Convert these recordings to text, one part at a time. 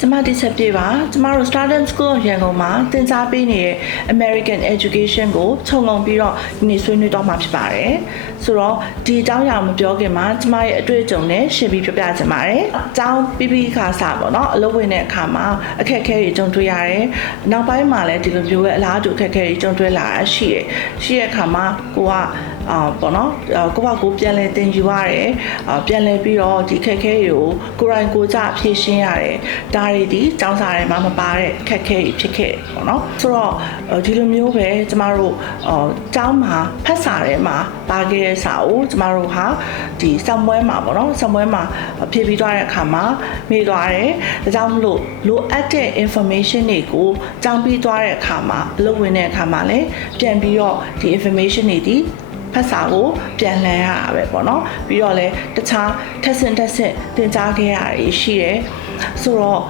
ကျမတိဆက်ပြေပါကျမတို့ Stardom School of ရန်ကုန်မှာသင်ကြားပေးနေတဲ့ American Education ကိုခြုံငုံပြီးတော့ဒီနေ့ဆွေးနွေးတော့မှာဖြစ်ပါတယ်ဆိုတော့ဒီအကြောင်းအရာမပြောခင်မှာကျမရဲ့အတွေ့အကြုံနဲ့ရှင်းပြီးပြပြချင်ပါတယ်အကြောင်းပြီးပြီးခါစားပေါ့နော်အလုပ်ဝင်တဲ့အခါမှာအခက်အခဲတွေကြုံတွေ့ရတယ်နောက်ပိုင်းမှာလည်းဒီလိုမျိုးပဲအလားတူအခက်အခဲတွေကြုံတွေ့လာတာရှိတယ်ရှိတဲ့အခါမှာကိုက အာပေါ့နော်အာကိုယ့်ဘာကိုပြန်လဲတင်ယူရတယ်အာပြန်လဲပြီးတော့ဒီခက်ခဲတွေကိုကိုယ်တိုင်ကိုယ်ကြဖြည့်ရှင်းရတယ်ဒါတွေဒီចောင်းစာထဲမှာမပါတဲ့ခက်ခဲတွေဖြစ်ခဲ့ပေါ့နော်ဆိုတော့အာဒီလိုမျိုးပဲကျမတို့အာចောင်းမှာဖတ်စာထဲမှာပါခဲ့တဲ့စာကိုကျမတို့ဟာဒီစံပွဲမှာပေါ့နော်စံပွဲမှာဖြည့်ပြီးသွားတဲ့အခါမှာမေ့သွားတယ်ဒါကြောင့်မလို့လိုအပ်တဲ့ information တွေကိုကြောင်းပြီးသွားတဲ့အခါမှာအလုပ်ဝင်တဲ့အခါမှာလည်းပြန်ပြီးတော့ဒီ information တွေဒီ ဖတ်စာကိုပြန်လှန်ရတာပဲပေါ့နော်ပြီးတော့လည်းတခြားထက်ဆင့်ထက်ဆင့်သင်ကြားခဲ့ရတာရှိတယ်ဆိုတော့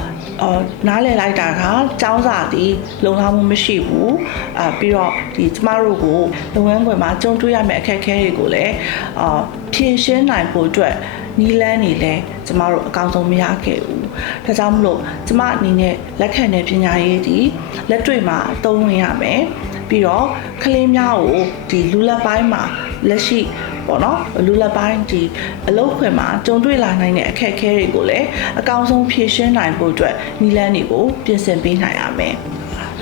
အော်နားလည်လိုက်တာကចောင်းစာတီလုံလောက်မှုမရှိဘူးအာပြီးတော့ဒီကျမတို့ကိုလုပ်ငန်းခွင်မှာကြုံတွေ့ရမယ့်အခက်အခဲတွေကိုလည်းအာဖြေရှင်းနိုင်ဖို့အတွက်နီလန်းနေလဲကျမတို့အကောင်းဆုံးမရခဲ့ဘူးဒါကြောင့်မလို့ကျမအနေနဲ့လက်ခံတဲ့ပညာရေးဒီလက်တွေ့မှာအသုံးဝင်ရမယ် ပြီးတော့ကလေးများကိုဒီလူလက်ပိုင်းမှာလက်ရှိပေါ့နော်လူလက်ပိုင်းဒီအလုပ်ခွင်မှာကြုံတွေ့လာနိုင်တဲ့အခက်အခဲတွေကိုလည်းအကောင်းဆုံးဖြေရှင်းနိုင်ဖို့အတွက်နီလန်းတွေကိုပြင်ဆင်ပေးနိုင်ရမယ်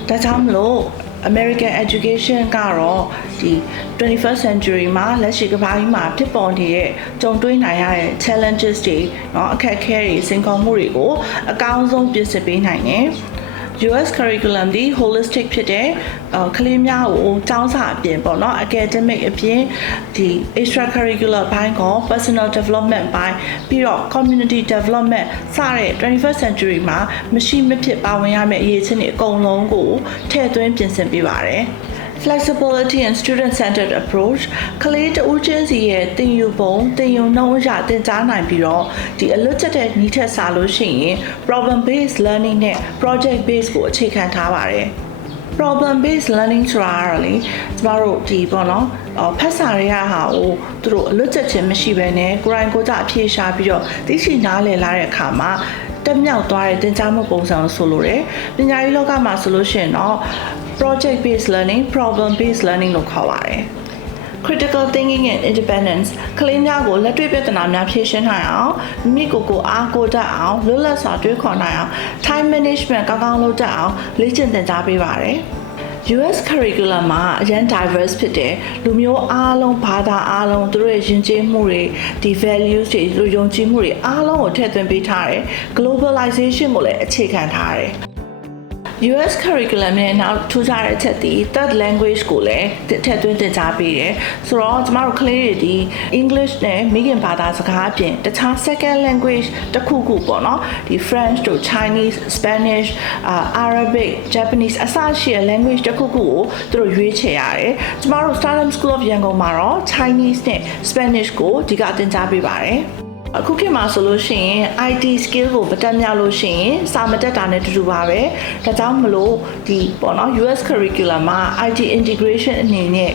ဒါကြောင့်မလို့ American education ကတော့ဒီ 21st century မှာလက်ရှိကမ္ဘာကြီးမှာဖြစ်ပေါ်နေတဲ့ကြုံတွေ့နိုင်ရတဲ့ challenges တွေเนาะအခက်အခဲတွေစိန်ခေါ်မှုတွေကိုအကောင်းဆုံးပြင်ဆင်ပေးနိုင်တယ် US curriculum ဒီ holistic ဖြစ်တဲ့အာကလေးများကိုကျောင်းစာအပြင်ပေါ့နော် academic အပြင်ဒီ extra curricular ဘိုင်းကော personal development ဘိုင်းပြီးတော့ community development စတဲ့ 21st century မှာမရှိမဖြစ်ပါဝင်ရမယ့်အရေးချင်းတွေအကုန်လုံးကိုထည့်သွင်းပြင်ဆင်ပေးပါတယ် flexibility and student centered approach ကလေးတဦးချင်းစီရဲ့သင်ယူပုံသင်ယူနှုံးအရာသင်ကြားနိုင်ပြီးတော့ဒီအလွတ်ကျက်တဲ့နည်းထက်စာလို့ရှိရင် problem based learning နဲ့ project based ကိုအခြေခံထားပါတယ် problem based learning ဆိုတာကတော့လေကျမတို့ဒီပေါ့နော်အော်ဖတ်စာတွေကဟာဟိုသူတို့အလွတ်ကျက်ခြင်းမရှိဘဲနဲ့ကိုယ်တိုင်ကိုယ်ကြအဖြေရှာပြီးတော့သိရှိနားလည်လာတဲ့အခါမှာတက်မြောက်သွားတဲ့သင်ကြားမှုပုံစံကိုဆိုလိုတယ်ပညာရေးလောကမှာဆိုလို့ရှိရင်တော့ project based learning problem based learning လို့ခေါ်ပါတယ် critical thinking and independence ကလေးများကိုလက်တွေ့ပြဿနာများဖြေရှင်းနိုင်အောင်မိမိကိုယ်ကိုအားကိုးတတ်အောင်လွတ်လပ်စွာတွေးခေါ်နိုင်အောင် time management ကောင်းကောင်းလုပ်တတ်အောင်လေ့ကျင့်သင်ကြားပေးပါတယ် US curriculum မှာအရန် diverse ဖြစ်တယ်လူမျိုးအားလုံးဘာသာအားလုံးသူတို့ရဲ့ယဉ်ကျေးမှုတွေဒီ values တွေလူယုံကြည်မှုတွေအားလုံးကိုထည့်သွင်းပေးထားတယ် globalization ကိုလည်းအခြေခံထားတယ် US curriculum နဲ့နောက်ထူးခြားတဲ့အချက်ဒီ third language ကိုလည်းထည့်သွင်းသင်ကြားပေးတယ်ဆိုတော့ကျမတို့ကလေးတွေဒီ English နဲ့မိခင်ဘာသာစကားအပြင်တခြား second language တစ်ခုခုပေါ့နော်ဒီ French တို့ Chinese Spanish Arabic Japanese အစရှိတဲ့ language တစ်ခုခုကိုသူတို့ရွေးချယ်ရတယ်ကျမတို့ Stardom School of Yangon မှာတော့ Chinese နဲ့ Spanish ကိုအဓိကသင်ကြားပေးပါတယ် အခုခေတ်မှာဆိုလို့ရှိရင် IT skill ကိုမတက်မြောက်လို့ရှိရင်စာမတက်တာနဲ့တူတူပါပဲဒါကြောင့်မလို့ဒီပေါ့နော် US curriculum မှာ IT integration အနေနဲ့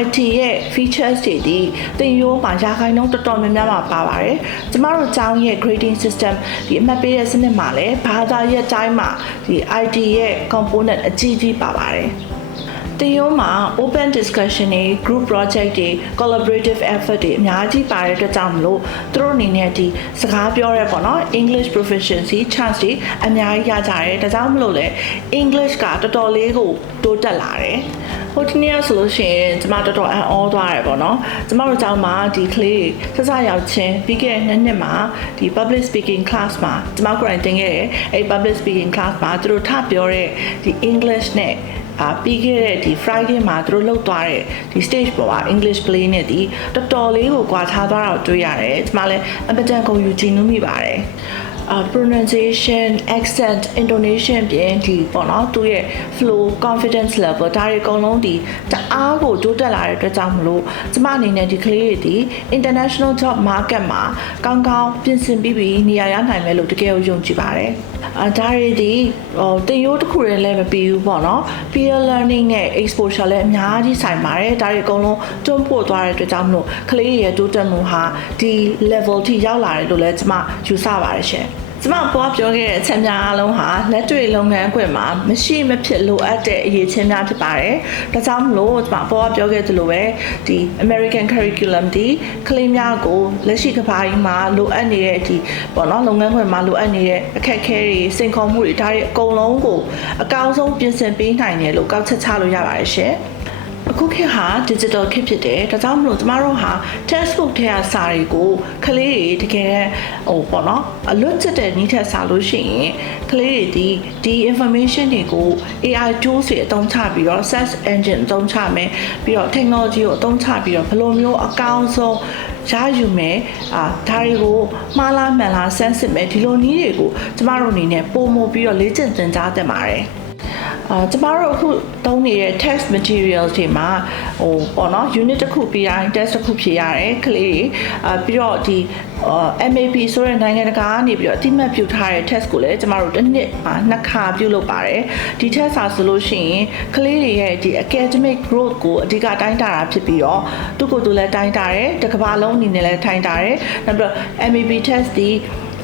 IT ရဲ့ features တွေဒီသင်ရိုးမှာရာခိုင်နှုန်းတော်တော်များများမှာပါပါတယ်ကျမတို့ကျောင်းရဲ့ grading system ဒီအမှတ်ပေးတဲ့စနစ်မှာလည်းဘာသာရပ်တိုင်းမှာဒီ IT ရဲ့ component အကြီးကြီးပါပါတယ် တင်ရုံးမှာ open discussion တွေ group project တွေ collaborative effort တွေအများကြီးပါတဲ့အတွက်ကြောင့်မလို့သူတို့အနေနဲ့ဒီစကားပြောရဲပေါ့နော် English proficiency chance တွေအများကြီးရကြတယ်ဒါကြောင့်မလို့လေ English ကတော်တော်လေးကိုတိုးတက်လာတယ်ဟိုဒီနေ့ဆိုလို့ရှိရင်ကျမတော်တော်အံ့ဩသွားတယ်ပေါ့နော်ကျမတို့ကျောင်းမှာဒီကလေးဆက်စရောက်ချင်းပြီးခဲ့တဲ့နှစ်နှစ်မှာဒီ public speaking class မှာကျမကိုယ်တိုင်သင်ခဲ့တယ်အဲ့ public speaking class မှာသူတို့ထပြောတဲ့ဒီ English နဲ့ အာပြီးခဲ့တဲ့ဒီ Friday မှာသူတို့လှုပ်သွားတဲ့ဒီ stage ပေါ်မှာ English play နဲ့ဒီတော်တော်လေးကိုကွာခြားသွားတာကိုတွေ့ရတယ်။ဒီမှာလည်းအပဒန်ကုန်ယူကြည့်နူးမိပါတယ်။ uh, pronunciation accent intonation ပြင်ဒီပေါ့နော်သူရဲ့ flow confidence level ဒါတွေအကုန်လုံးဒီတအားကိုတိုးတက်လာတဲ့အတွက်ကြောင့်မလို့ကျမအနေနဲ့ဒီကလေးတွေဒီ international job market မှာကောင်းကောင်းပြင်ဆင်ပြီးပြီးနေရာရနိုင်မယ်လို့တကယ်ကိုယုံကြည်ပါတယ်အဲဒါတွေဒီဟိုတင်ရိုးတစ်ခုတည်းလည်းမပြီးဘူးပေါ့နော် peer learning နဲ့ exposure လည်းအများကြီးဆိုင်ပါတယ်ဒါတွေအကုန်လုံးတွန်းပို့သွားတဲ့အတွက်ကြောင့်မလို့ကလေးတွေရဲ့တိုးတက်မှုဟာဒီ level ထိရောက်လာတယ်လို့လည်းကျမယူဆပါတယ်ရှင် ကျမပွားပြောခဲ့တဲ့အချက်များအလုံးဟာလက်တွေ့လုပ်ငန်းခွင်မှာမရှိမဖြစ်လိုအပ်တဲ့အရေးချင်းများဖြစ်ပါတယ်။ဒါကြောင့်မလို့ကျမပွားပြောခဲ့သလိုပဲဒီ American curriculum ဒီကလေးများကိုလက်ရှိကမ္ဘာကြီးမှာလိုအပ်နေတဲ့ဒီပေါ့နော်လုပ်ငန်းခွင်မှာလိုအပ်နေတဲ့အခက်အခဲတွေစိန်ခေါ်မှုတွေဒါတွေအကုန်လုံးကိုအကောင်းဆုံးပြင်ဆင်ပေးနိုင်တယ်လို့ကောက်ချက်ချလို့ရပါတယ်ရှင်။ အခုခေတ်ဟာ digital ခေတ်ဖြစ်တယ်ဒါကြောင့်မလို့ကျမတို့ဟာ textbook ထဲကစာတွေကိုကလေးတွေတကယ်ဟိုပေါ့နော်အလွတ်ကျက်တဲ့နည်းထက်စာလို့ရှိရင်ကလေးတွေဒီဒီ information တွေကို AI tools တွေအသုံးချပြီးတော့ search engine အသုံးချမယ်ပြီးတော့ technology ကိုအသုံးချပြီးတော့ဘယ်လိုမျိုးအကောင်းဆုံးရယူမယ်အာဒါတွေကိုမှားလားမှန်လားစမ်းစစ်မယ်ဒီလိုနည်းတွေကိုကျမတို့အနေနဲ့ပုံမပြီးတော့လေ့ကျင့်သင်ကြားသင့်ပါတယ် အာကျမတို့အခုသုံးနေတဲ့ text materials တွေမှာဟိုပေါ့နော် unit တစ်ခုပြီးတိုင်း test တစ်ခုဖြေရတယ်ကလေးတွေအာပြီးတော့ဒီအာ MAP ဆိုတဲ့နိုင်ငံတကာကနေပြီးတော့အတိမတ်ပြုထားတဲ့ test ကိုလည်းကျမတို့တစ်နှစ်မှာနှစ်ခါပြုလုပ်ပါတယ်ဒီ test စာဆိုလို့ရှိရင်ကလေးတွေရဲ့ဒီ academic growth ကိုအဓိကတိုင်းတာတာဖြစ်ပြီးတော့သူ့ကိုယ်သူလည်းတိုင်းတာတယ်တစ်ကမ္ဘာလုံးအနေနဲ့လည်းတိုင်းတာတယ်နောက်ပြီးတော့ MAP test ဒီ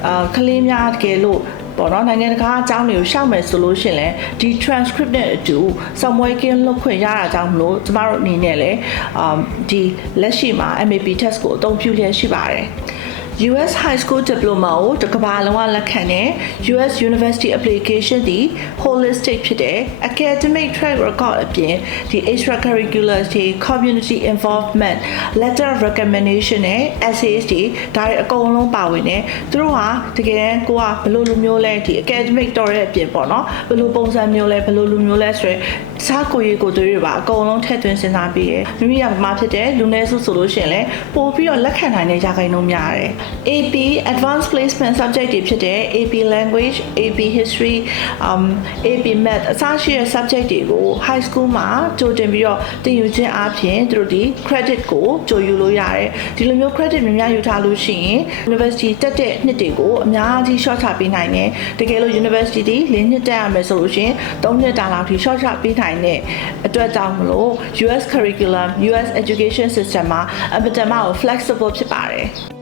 အာကလေးများတကယ်လို့ ပေါ့နော်နိုင်ငံတကာအကြောင်းတွေကိုရှောက်မယ်ဆိုလို့ရှရင်လဲဒီ transcript နဲ့အတူ somewhere လုပ်ခွင့်ရတာကြောင့်မလို့ကျမတို့အနေနဲ့လည်းအာဒီလက်ရှိမှာ MAP test ကိုအသုံးပြုလျက်ရှိပါတယ် US High School Diploma ကိုတစ်ကမ္ဘာလုံးကလက်ခံတဲ့ US University Application ဒီ holistic ဖြစ်တဲ့ academic track record အပြင်ဒီ extracurricular တွေ community involvement letter of recommendation နဲ့ essays တွေဒါတွေအကုန်လုံးပါဝင်တယ်သူတို့ဟာတကယ်တမ်းကိုကဘယ်လိုလူမျိုးလဲဒီ academic တော်ရဲ့အပြင်ပေါ့နော်ဘယ်လိုပုံစံမျိုးလဲဘယ်လိုလူမျိုးလဲဆိုရယ်စားကိုရေးကိုတွေတွေပါအကုန်လုံးထည့်သွင်းစဉ်းစားပြီးရယ်မိမိကဘာမှဖြစ်တဲ့လူနည်းစုဆိုလို့ရှိရင်လည်းပို့ပြီးတော့လက်ခံနိုင်တဲ့ຢာခိုင်နှုန်းများတယ် AP advanced placement subject တွေဖြစ်တဲ့ AP language AP history um AP math အစရှိတဲ့ subject တွေကို high school မှာကြိုတင်ပြီးတော့သင်ယူခြင်းအပြင်သူတို့ဒီ credit ကိုကြိုယူလို့ရတယ်ဒီလိုမျိုး credit များများယူထားလို့ရှိရင် university တက်တဲ့နှစ်တွေကိုအများကြီး short ချပေးနိုင်တယ်တကယ်လို့ university ဒီ၄နှစ်တက်ရမယ်ဆိုလို့ရှိရင်၃နှစ်တာလောက်ထိ short ချပေးနိုင်တဲ့အတွက်ကြောင့်မလို့ US curriculum US education system မှာအပတမကို flexible ဖြစ်ပါတယ်